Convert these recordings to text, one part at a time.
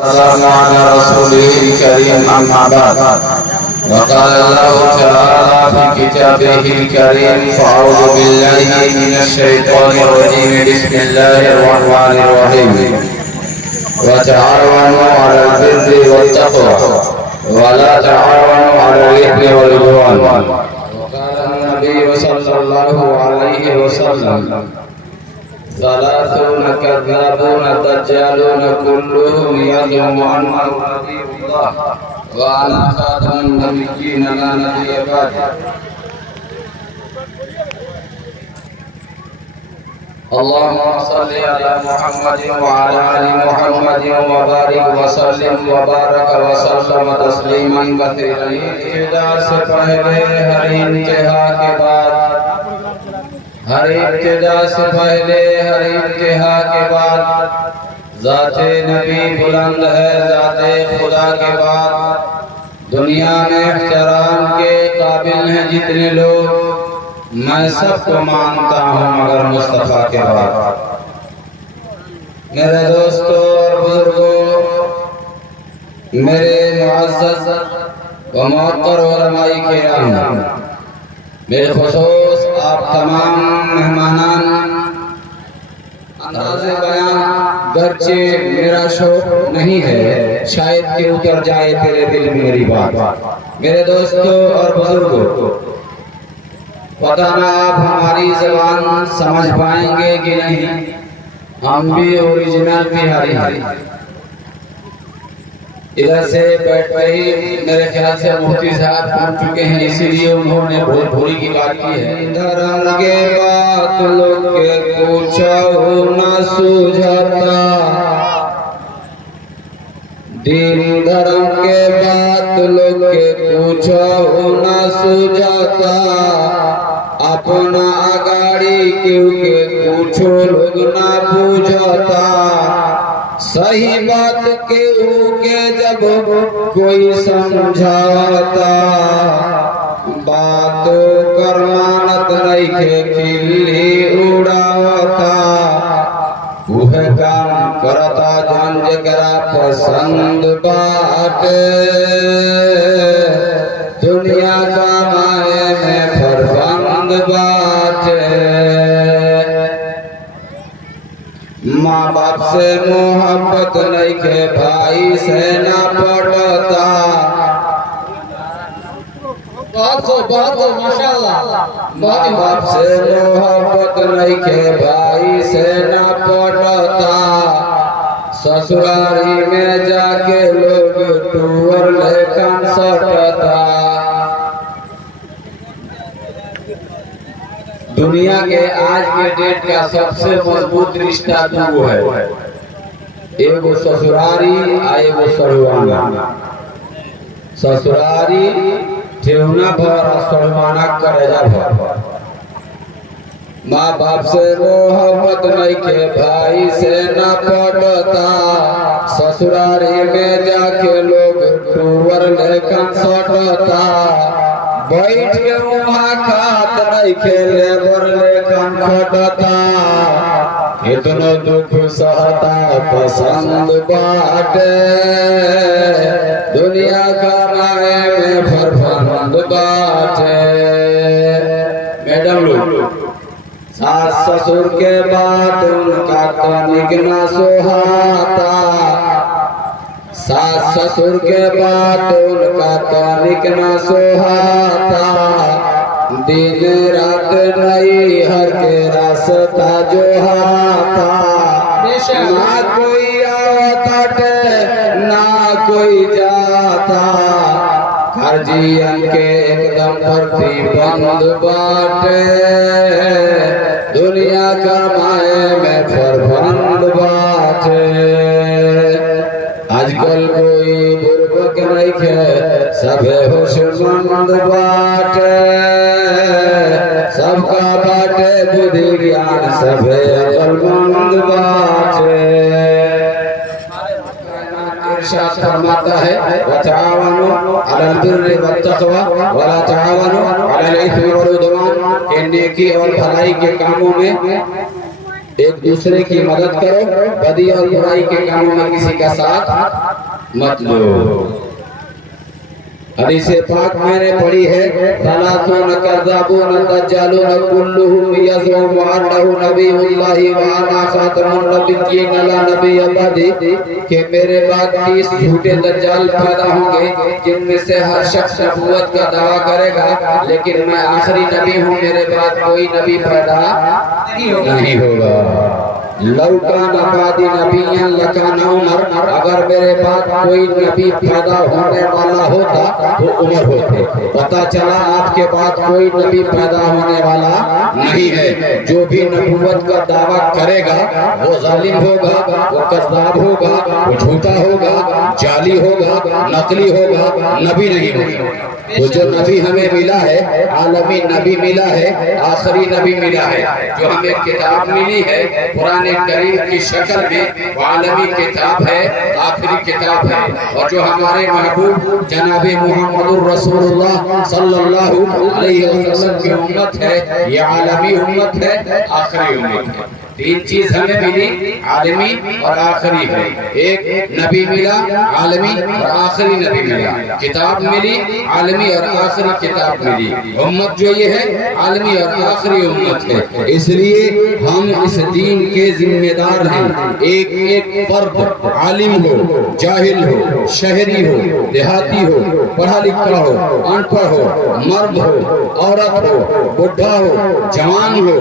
السلام على رسوله الكريم أما بعد وقال الله تعالى في كتابه الكريم فأعوذ بالله من الشيطان الرجيم بسم الله الرحمن الرحيم وتعاونوا على البر والتقوى ولا تعاونوا على الإثم والعدوان وقال النبي صلى الله عليه وسلم ثلاثون كذابون دجالون كلهم يزعم أنه نبي الله وأنا خاتم النبيين لا نبي بعدي. اللهم صل على محمد وعلى آل محمد وبارك وسلم وبارك وسلم تسليما كثيرا. ابتدا سے پہلے ہر انتہا کے بعد ہر ابتدا سے پہلے ہر انتہا کے بعد ذات نبی بلند ہے. ذات خدا کے بعد دنیا میں احترام کے قابل ہیں جتنے لوگ میں سب کو مانتا ہوں مگر مصطفیٰ کے بعد. میرے دوستوں اور بزرگوں، میرے معزز و محتر علماء کرام، میرے خصوص آپ تمام مہمانان، انداز بیان گرچہ میرا شوق نہیں ہے شاید کہ اتر جائے تیرے دل میں میری بات. میرے دوستوں اور بزرگوں، پتہ نہ آپ ہماری زبان سمجھ پائیں گے کہ نہیں، ہم بھی اوریجنل بہاری ہیں. ادھر سے بیٹھ ہی میرے خیال سے مفتی صاحب پہنچ چکے ہیں، اسی لیے انہوں نے بھوری کی بات کی ہے. دھرم کے بات لوگ کے پوچھو نہ سوجھتا، دین دھرم کے بات لوگ کے پوچھو نہ سوجھتا، اپنا اگاڑی کیوں کے پوچھو لوگ نہ پوچھتا. صحیح بات کیوں کہ جب کوئی سمجھاتا، باتوں کر مانت نہیں کہ کلی اڑاتا. وہ کام کرتا جان جگرا پسند بات، دنیا کا مائے میں فربند بات. ماں باپ سے محبت نہیں کہ بھائی سے نہ پڑتا. بہت ماشاءاللہ. ماں باپ سے محبت نہیں کہ بھائی سے نہ پڑتا. سسرالی میں جا کے لوگ ٹور لے کر سٹتا. دنیا کے آج کے ڈیٹ کا سب سے مضبوط رشتہ دو ہے، ایک سسراری ایک سڑوانا. سسراری ٹھیونا بھر سڑوانا کرے جا بھر. ماں باپ سے محبت نہیں کہ بھائی سے نہ پڑتا. سسراری میں جا کے لوگ ٹور لے کر سٹتا. بیٹھ کے وہاں کھات نہیں کھیلے بر لے کن کھٹتا. اتنا دکھ سہتا پسند باٹے، دنیا کا مائے میں فربند باٹے. میڈم لوگ، ساس سسر کے بعد ان کا تنک نہ سہاتا. ساس سسر کے بعد ان کا تنک نہ سہاتا. دن رات نہیں ہر کے راستہ جو ہاتا. نہ کوئی آتا نہ کوئی جاتا. خرجین کے ایک دم پرتی بند باٹے، دنیا کا مائے میں فربند باٹے. آج کل کوئی بربک نہیں ہے، سب ہوش مند باٹے. سب کا باٹے بدھی گیان، سب عقل مند باٹے. ارشاد فرماتا ہے وتعاونوا علی البر والتقوی ولا تعاونوا علی الاثم والعدوان. کہ نیکی اور بھلائی کے کاموں میں ایک دوسرے کی مدد کرو، بدی اور برائی کے کاموں میں کسی کا ساتھ مت لو۔ حدیث پاک میں نے پڑھی ہے ثلاثون کذابون دجالون کلہم یزعم انہ نبی اللہ وانا خاتم النبیین لا نبی بعدی، کہ میرے بعد 30 جھوٹے دجال پیدا ہوں گے جن میں سے ہر شخص نبوت کا دعویٰ کرے گا، لیکن میں آخری نبی ہوں، میرے بعد کوئی نبی پیدا نہیں ہوگا۔ لو کان بعدی نبیا لکان عمر، اگر میرے بعد کوئی نبی پیدا ہونے والا ہوتا تو عمر ہوتے۔ پتہ چلا آپ کے بعد کوئی نبی پیدا ہونے والا نہیں ہے۔ جو بھی نبوت کا دعویٰ کرے گا وہ ظالم ہوگا، وہ کذاب ہوگا، وہ جھوٹا ہوگا، جعلی ہوگا، نقلی ہوگا، نبی نہیں ہوگا۔ تو جو نبی ہمیں ملا ہے، عالمی نبی ملا ہے، آخری نبی ملا ہے، جو ہمیں کتاب ملی ہے قرآن کریم کی شکل میں، وہ عالمی کتاب ہے، آخری کتاب ہے، اور جو ہمارے محبوب جناب محمد رسول اللہ صلی اللہ علیہ وسلم کی امت ہے، یہ عالمی امت ہے، آخری امت ہے۔ تین چیز ہمیں ملی، عالمی اور آخری ہے۔ ایک نبی ملا، عالمی اور آخری نبی ملا، کتاب ملی، عالمی اور آخری کتاب ملی۔ امت جو یہ ہے عالمی اور آخری امت ہے، اس لیے ہم اس دین کے ذمہ دار ہیں۔ ایک ایک فرد عالم ہو، جاہل ہو، شہری ہو، دیہاتی ہو، پڑھا لکھا ہو، ان پڑھ ہو، مرد ہو، عورت ہو، بڈھا ہو، جوان ہو،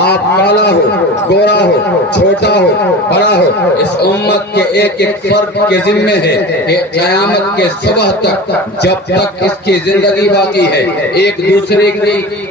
آپ کالا ہو، گورا ہو، چھوٹا ہو، بڑا ہو، اس امت کے ایک ایک فرد کے ذمہ ہے کہ قیامت کے صبح تک، جب تک اس کی زندگی باقی ہے، ایک دوسرے کی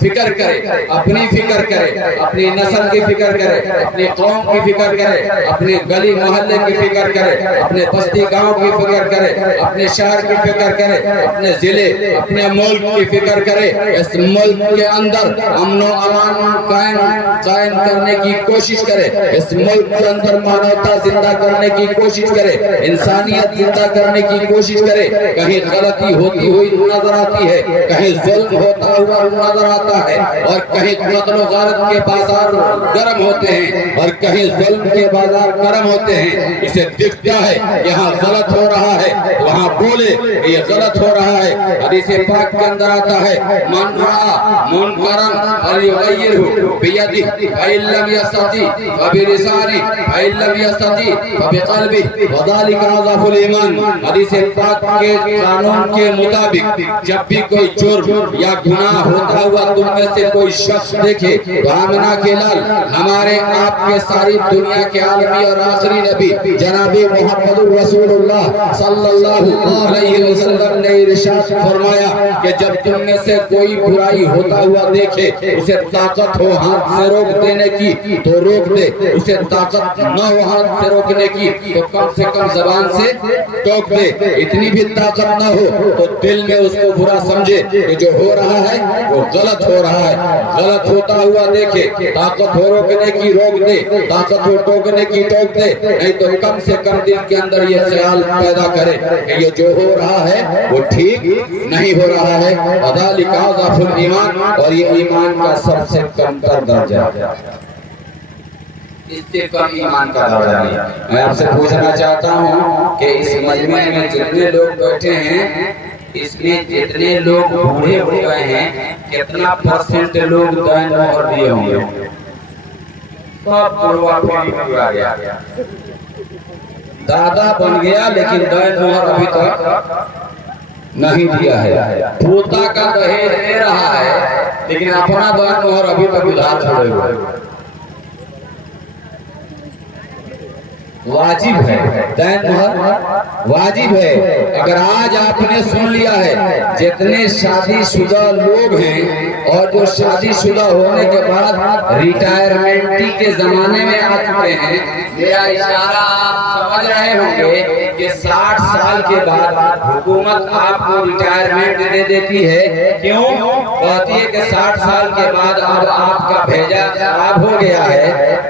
فکر کرے، اپنی فکر کرے، اپنی نسل کی فکر کرے، اپنی قوم کی فکر کرے، اپنے گلی محلے کی فکر کرے، اپنے بستی گاؤں کی فکر کرے، اپنے شہر کی فکر کرے، اپنے ضلع، اپنے ملک کی فکر کرے۔ اس ملک کے اندر امن و امان قائم کرنے کی کوشش کرے، اس ملک کے اندر مانوتا زندہ کرنے کی کوشش کرے، انسانیت زندہ کرنے کی کوشش کرے۔ کہیں غلطی ہوتی ہوئی نظر آتی ہے، کہیں ظلم ہوتا ہوا نظر آتا ہے، اور کہیں قتل و غارت کے بازار گرم ہوتے ہیں، اور کہیں ظلم کے بازار گرم ہوتے ہیں۔ اسے دکھتا ہے یہاں غلط ہو رہا ہے، وہاں بولے کہ یہ غلط ہو رہا ہے۔ حدیث پاک کے اندر آتا ہے من رأى منکرا فلیغیرہ بیدہ فإن لم یستطع فبلسانہ فإن لم یستطع فبقلبہ وذلک اضعف الایمان۔ حدیث پاک کے قانون کے مطابق جب بھی کوئی جرم یا گناہ ہوتا ہوا تم میں سے کوئی شخص دیکھے تو آمنہ کے لال ہمارے آپ کے ساری دنیا کے عالمی اور آخری نبی جناب محمد رسول اللہ صلی اللہ علیہ وسلم نے ارشاد فرمایا کہ جب تم میں سے کوئی برائی ہوتا ہوا دیکھے، اسے طاقت ہو ہاتھ سے روک دینے کی تو روک دے، اسے طاقت نہ ہو ہاتھ سے روکنے کی تو کم سے کم زبان سے ٹوک دے، اتنی بھی طاقت نہ ہو تو دل میں اس کو برا سمجھے کہ جو ہو رہا ہے وہ غلط ہو رہا ہے۔ غلط ہوتا ہوا دیکھے، طاقت ہو روکنے کی روک دے، طاقت ہو ٹوکنے کی ٹوک دے، نہیں تو کم سے کم دل کے اندر یہ خیال پیدا کرے کہ یہ جو ہو رہا ہے وہ ٹھیک نہیں ہو رہا ہے۔ وذالک اضعف الایمان، اور یہ ایمان کا سب سے کم تر درجہ ہے، اس سے کم ایمان کا درجہ نہیں۔ میں آپ سے پوچھنا چاہتا ہوں کہ اس مجمع میں جتنے لوگ بیٹھے ہیں، اس میں جتنے لوگ بوڑھے ہو گئے ہیں، کتنا پرسنٹ لوگ دائیں مہر دیے ہوں گے؟ سب بڑھوا پھیری میں آ گیا، دادا بن گیا لیکن دائیں مہر ابھی تک نہیں دیا ہے۔ پوتا کا دہیج دے رہا ہے لیکن اپنا دائیں مہر ابھی تک ادھار چھوڑے ہوئے۔ واجب ہے دائیں مہر، واجب ہے۔ اگر آج آپ نے سن لیا ہے جتنے شادی شدہ لوگ ہیں اور جو شادی شدہ ہونے کے بعد ریٹائرمنٹی کے زمانے میں آ چکے ہیں، میرا اشارہ آپ سمجھ رہے ہوں گے کہ 60 سال کے بعد حکومت آپ کو ریٹائرمنٹ دے دیتی ہے۔ کیوں؟ کہتی ہے کہ 60 سال کے بعد اب آپ کا بھیجا خراب ہو گیا ہے،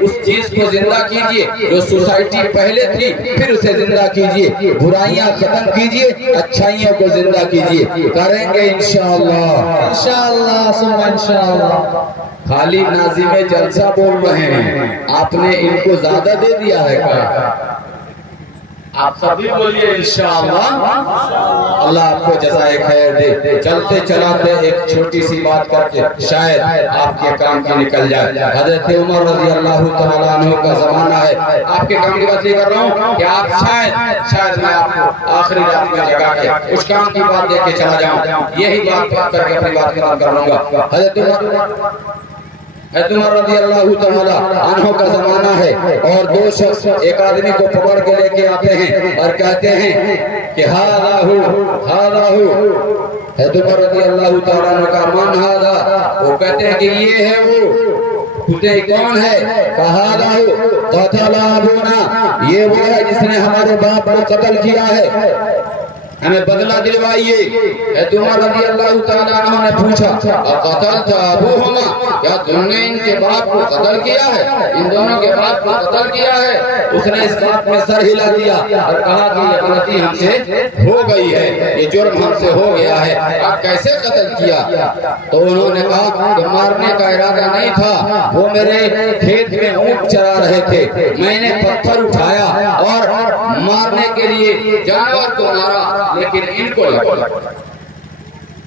اس چیز کو زندہ کیجئے جو سوسائٹی پہلے تھی, پھر اسے زندہ کیجئے. برائیاں ختم کیجئے, اچھائیوں کو زندہ کیجئے. کریں گے انشاءاللہ, انشاءاللہ ثم انشاءاللہ. خالی ناظم جلسہ بول رہے ہیں, آپ نے ان کو زیادہ دے دیا ہے کیا؟ آپ سبھی بولیے انشاءاللہ. اللہ آپ کو جزائے خیر دے. چلتے چلاتے ایک چھوٹی سی بات کر کے شاید آپ کے کام کی نکل جائے. حضرت عمر رضی اللہ تعالیٰ عنہ کا زمانہ ہے. آپ کے کام کی بات یہ کر رہا ہوں کہ آپ شاید میں آپ کو آخری رات میں جگا کے اس کام کی بات دے کے چلا جاؤں. یہی بات کر کے اپنی بات ختم کر لوں گا. حضرت عمر رضی اللہ تعالیٰ عنہ کا زمانہ ہے اور دو شخص ایک آدمی کو پکڑ کے لے کے آتے ہیں اور کہتے ہیں کہ ہاذا ہو. حضرت عمر رضی اللہ تعالیٰ عنہ کا من ہاذا, وہ کہتے ہیں کہ یہ ہے وہ. پوچھتے کون ہے؟ کہا ہو قتل ابونا, یہ وہ ہے جس نے ہمارے باپ کو قتل کیا ہے, ہمیں بدلہ دلوائیے. حضرت عمر رضی اللہ تعالیٰ عنہ نے پوچھا قتلت ابوہما, کیا تم نے ان کے باپ کو قتل کیا ہے؟ ان دونوں کے باپ کو قتل کیا ہے؟ اس نے اس بات میں سر ہلا دیا اور کہا کہ یہ غلطی ہم سے ہو گئی ہے, یہ جرم ہم سے ہو گیا ہے. آپ کیسے قتل کیا؟ تو انہوں نے کہا کہ مارنے کا ارادہ نہیں تھا, وہ میرے کھیت میں اونٹ چرا رہے تھے, میں نے پتھر اٹھایا اور مارنے کے لیے جانور کو مارا, لیکن ان کو لگا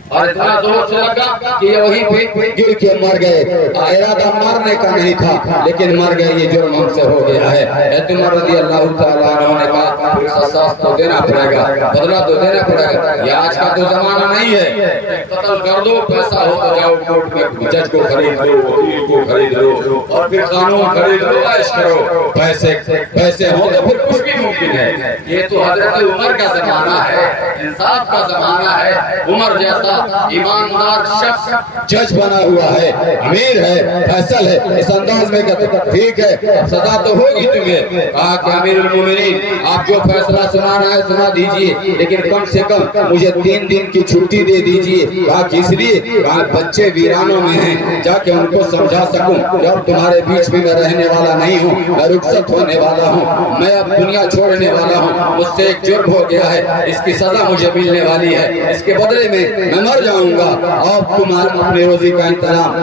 اور اتنا زور سے لگا کہ یہ وہیں پہ گر کے مر گئے. ارادہ مارنے کا نہیں تھا لیکن مر گئے, یہ جرم ہم سے ہو گیا ہے. حضرت عمر رضی اللہ تعالیٰ عنہ نے کہا قصاص تو دینا پڑے گا, بدلہ تو دینا پڑے گا. یہ آج کا تو زمانہ نہیں ہے قتل کر دو, پیسہ ہو تو جاؤ کورٹ میں جج کو خرید لو, وکیل کو خرید لو اور پھر قانون خرید لو, عیش کرو. پیسے ہوں تو پھر کچھ بھی ممکن ہے. یہ تو حضرت عمر کا زمانہ ہے, انصاف کا زمانہ ہے. عمر جیسا ایماندار شخص جج بنا ہوا ہے, امیر ہے, فیصل ہے. اس انداز میں کہتے ٹھیک ہے سزا تو ہوگی تمہیں. کہا کہ امیر المومنین آپ جو فیصلہ سنانا ہے سنا دیجئے, لیکن کم سے کم مجھے 3 دن کی چھٹی دے دیجئے. کہا کہ اس لیے کہا بچے ویرانوں میں ہیں, جا کے ان کو سمجھا سکوں. جب تمہارے بیچ میں رہنے والا نہیں ہوں, میں رخصت ہونے والا ہوں, میں اب دنیا چھوڑنے والا ہوں, مجھ سے ایک جرم ہو گیا ہے, اس کی سزا مجھے ملنے والی ہے, اس کے بدلے میں مر جاؤں گا. آپ تمہارے اپنے روزی کا انتظام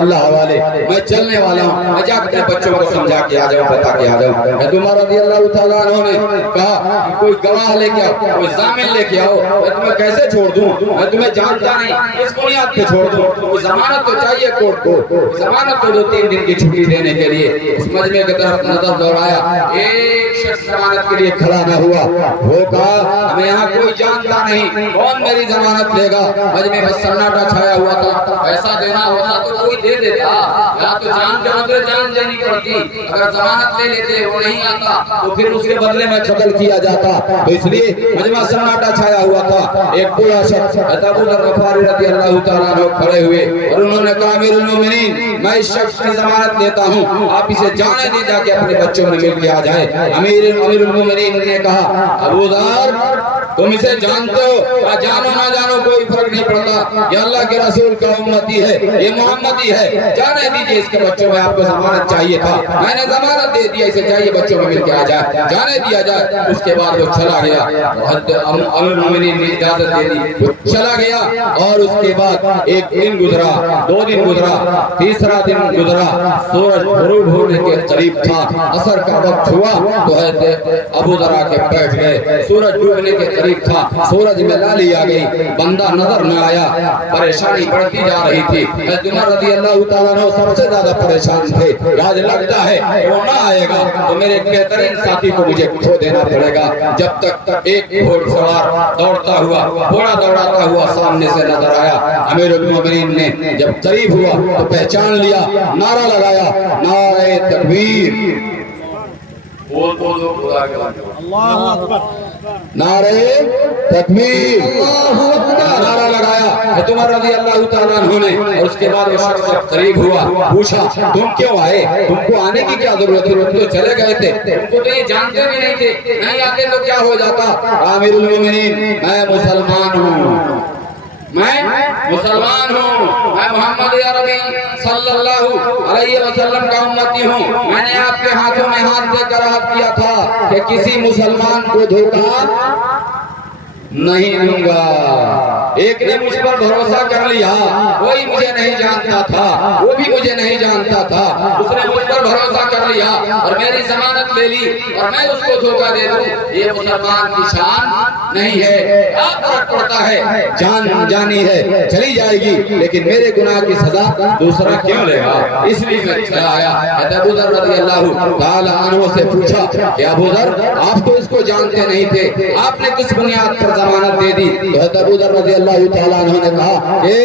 اللہ حوالے, میں چلنے والا ہوں, میں جا کے اپنے بچوں کو سمجھا کے آ جاؤں, بتا کے آ جاؤں. حضرت عمر رضی اللہ تعالیٰ عنہ نے کہا کوئی گواہ لے کے آؤ, کوئی ضامن لے کے آؤ. میں تمہیں کیسے چھوڑ دوں, میں تمہیں جانتا نہیں, اس بنیاد پہ چھوڑ دوں. کوئی ضمانت تو چاہیے کورٹ کو, ضمانت کو 2-3 دن کی چھٹی دینے کے لیے. اس مجمع کی طرف نظر دوڑایا, ایک شخص ضمانت کے لیے کھڑا نہ ہوا. وہ کہا ہمیں یہاں کوئی جانتا نہیں, کون میری ضمانت لے گا؟ مجمع میں سناٹا چھایا ہوا تھا. ایسا دینا ہوتا تو کوئی دے دیتا, یا تو جان کے بدلے جان دینی پڑتی. اگر ضمانت لے لیتے وہ نہیں آتا تو پھر اس کے بدلے میں قتل کیا جاتا. تو اس لیے مجمع سناٹا چھایا ہوا تھا. ایک بوڑھا شخص ابو ذر غفاری رضی اللہ تعالیٰ عنہ کھڑے ہوئے اور انہوں نے کہا امیر المومنین میں اس شخص کی ضمانت لیتا ہوں, آپ اسے جانے دیں, جا کے اپنے بچوں میں مل کے آ جائے. امیر المومنین نے کہا ابو ذر تم اسے جانتے ہو, جانو نہ جانو کوئی فرق نہیں پڑتا, یہ اللہ کے رسول کا امتی ہے, یہ محمدی ہے, جانے دیجئے اس کے بچوں میں. آپ کو ضمانت چاہیے تھا, میں نے ضمانت دے دیا, اسے چاہیے بچوں میں مل کے آ جائے, جانے دیا جائے. اس کے بعد وہ چلا گیا, امیر المومنین نے اجازت دے دی, وہ چلا گیا. اور اس کے بعد 1 دن گزرا, 2 دن گزرا, تیسرا دن گزرا, سورج غروب ہونے کے قریب تھا, عصر کا وقت ہوا تو حضرت ابو ذر کے بیٹھ گئے. سورج ڈوبنے کے قریب تھا, سورج میں لالی آ گئی, بندہ نظر نہ آیا, پریشانی بڑھتی جا رہی تھی. حضرت عمر رضی اللہ تعالیٰ عنہ سب سے زیادہ پریشان تھے. آج لگتا ہے وہ نہ آئے گا تو میرے بہترین ساتھی کو مجھے کھو دینا پڑے گا. جب تک ایک گھوڑ سوار دوڑتا ہوا, گھوڑا دوڑاتا ہوا سامنے سے نظر آیا. امیر المومنین نے جب قریب ہوا تو پہچان لیا, نعرہ لگایا, نعرہ تکبیر, اللہ اکبر, نعرہ تکبیر, نعرہ لگایا. حضرت عمر رضی اللہ تعالیٰ عنہ نے, اور اس کے بعد وہ شخص جب قریب ہوا پوچھا تم کیوں آئے, تم کو آنے کی کیا ضرورت ہے, تم تو چلے گئے تھے, تم کو تو یہ جانتے بھی نہیں تھے, نہیں آتے تو کیا ہو جاتا. امیر المومنین میں مسلمان ہوں, میں مسلمان ہوں، میں محمد عربی صلی اللہ علیہ وسلم کا امتی ہوں۔ میں نے آپ کے ہاتھوں میں ہاتھ دے کر عہد کیا تھا کہ کسی مسلمان کو دھوکہ نہیں دوں گا۔ ایک نے مجھ پر بھروسہ کر لیا، کوئی مجھے نہیں جانتا تھا، وہ بھی مجھے نہیں جانتا تھا، اس نے مجھ پر بھروسہ کر لیا اور میری ضمانت لے لی اور میں اس کو دھوکہ دے دوں، یہ مسلمان کی شان نہیں ہے۔ کیا فرق پڑتا ہے؟ جان جانی ہے، چلی جائے گی، لیکن میرے گناہ کی سزا دوسرا کیوں لے گا؟ اس لیے میں چلا آیا۔ ابو ذر رضی اللہ تعالی عنہ سے پوچھا کہ ابو ذر، آپ تو اس کو جانتے نہیں تھے، آپ نے کس بنیاد پر ضمانت دے دی؟ تو ابو ذر رضی اللہ تعالیٰ عنہ نے کہا کہ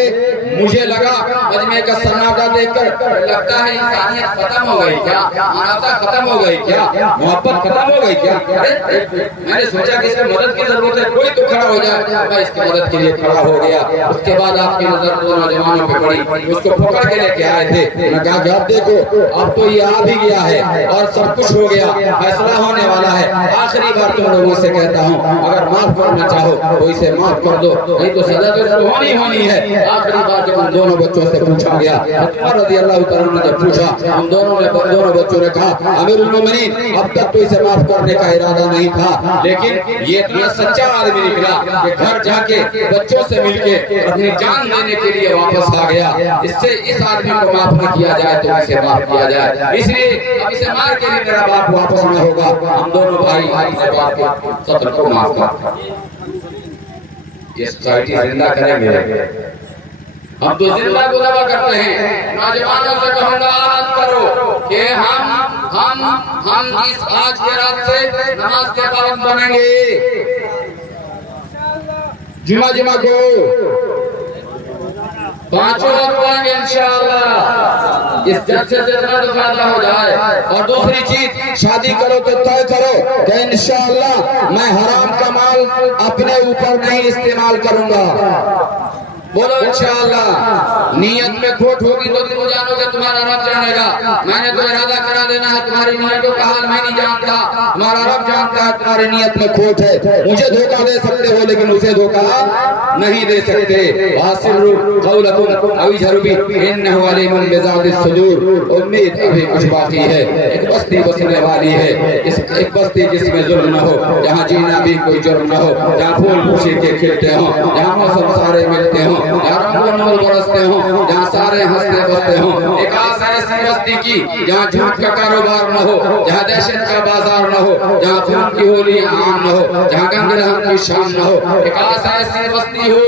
مجھے لگا مجمع کا سناٹا دیکھ کر لگتا ہے انسانیت ختم ہو گئی کیا، مانوتا ختم ہو گئی کیا، محبت ختم ہو گئی کیا؟ میں نے سوچا کہ اس کی مدد کی ضرورت ہے، کوئی تو کھڑا ہو جائے۔ میں اس کی مدد کے لیے کھڑا ہو گیا۔ اس کے بعد آپ کی نظر دو نوجوانوں پہ پڑی، اس کو پکڑ کے لے کے آئے تھے۔ میں کہا کہ اب دیکھو، اب تو یہ آ بھی گیا ہے اور سب کچھ ہو گیا، فیصلہ ہونے والا ہے۔ آخری بار تم لوگوں سے کہتا ہوں، اگر معاف کرنا چاہو تو اسے معاف کر دو، نہیں تو سزا تو اس کو ہونی ہے۔ آخری بار جب ان دونوں بچوں سے پوچھا گیا، عمر رضی اللہ تعالیٰ نے جب پوچھا، ان دونوں بچوں نے کہا، امیر المومنین، اب تک تو اسے معاف کرنے کا ارادہ نہیں تھا، لیکن یہ اتنا سچا آدمی نکلا کہ گھر جا کے بچوں سے مل کے اپنی جان دینے کے لیے واپس آ گیا۔ اس سے اس آدمی کو معاف نہ کیا جائے تو اسے معاف کیا جائے، اس لیے اب اسے مار کے لیے میرا باپ واپس نہ ہوگا۔ ہم دونوں بھائی اپنے باپ کے قتل کو معاف کر یہ سوسائٹی زندہ کریں گے۔ ہم تو زندہ کو دعویٰ کرتے ہیں۔ نوجوانوں سے کہوں گا، عہد کرو کہ ہم اس آج کے رات سے نماز کے پابند بنیں گے۔ جمعہ کو 5 وقت پڑھیں گے انشاءاللہ، اس جلسے سے اتنا تو فائدہ ہو جائے۔ اور دوسری چیز، شادی کرو تو طے کرو کہ انشاءاللہ میں حرام کا مال اپنے اوپر نہیں استعمال کروں گا۔ بولو انشاءاللہ۔ نیت میں کھوٹ ہوگی تو تم جانو کہ تمہارا رب جانے گا۔ میں نے تو ارادہ کرا دینا ہے، تمہاری نیتوں کا حال میں نہیں جانتا، تمہارا رب جانتا ہے تمہاری نیت میں کھوٹ ہے۔ مجھے دھوکہ دے سکتے ہو لیکن اسے دھوکہ نہیں دے سکتے۔ وَأَسِرُّوا قَوْلَكُمْ أَوْ اجْهَرُوا بِهِ إِنَّهُ عَلِيمٌ بِذَاتِ الصُّدُورِ۔ امید ابھی کچھ باقی ہے، ایک بستی بسنے والی ہے، ایک بستی جس میں ظلم نہ ہو، جہاں جینا بھی کوئی جرم نہ ہو، جہاں پھول خوشی کے کھلتے ہوں، جہاں موسم سارے ملتے ہوں، جہاں رنگ و نور برستے ہوں، جہاں سارے ہنستے بستے ہوں۔ ایک ایسی بستی کی جہاں جھوٹ کا کاروبار نہ ہو، جہاں دہشت کا بازار نہ ہو، جہاں خون کی ہولی عام نہ ہو، جہاں گنگ رحم کی شام نہ ہو۔ ایک ایسی بستی ہو،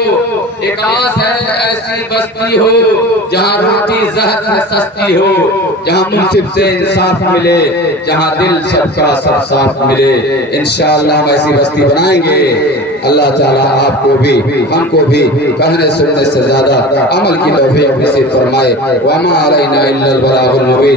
ایک ایسی بستی ہو جہاں روٹی زہر سے سستی ہو، جہاں منصف سے انصاف ملے، جہاں دل سب کا سب صاف ملے۔ انشاءاللہ ہم ایسی بستی بنائیں گے۔ اللہ تعالیٰ آپ کو بھی ہم کو بھی کہنے سننے سے زیادہ عمل کی توفیق نصیب فرمائے۔ وما علینا الا البلاغ المبین۔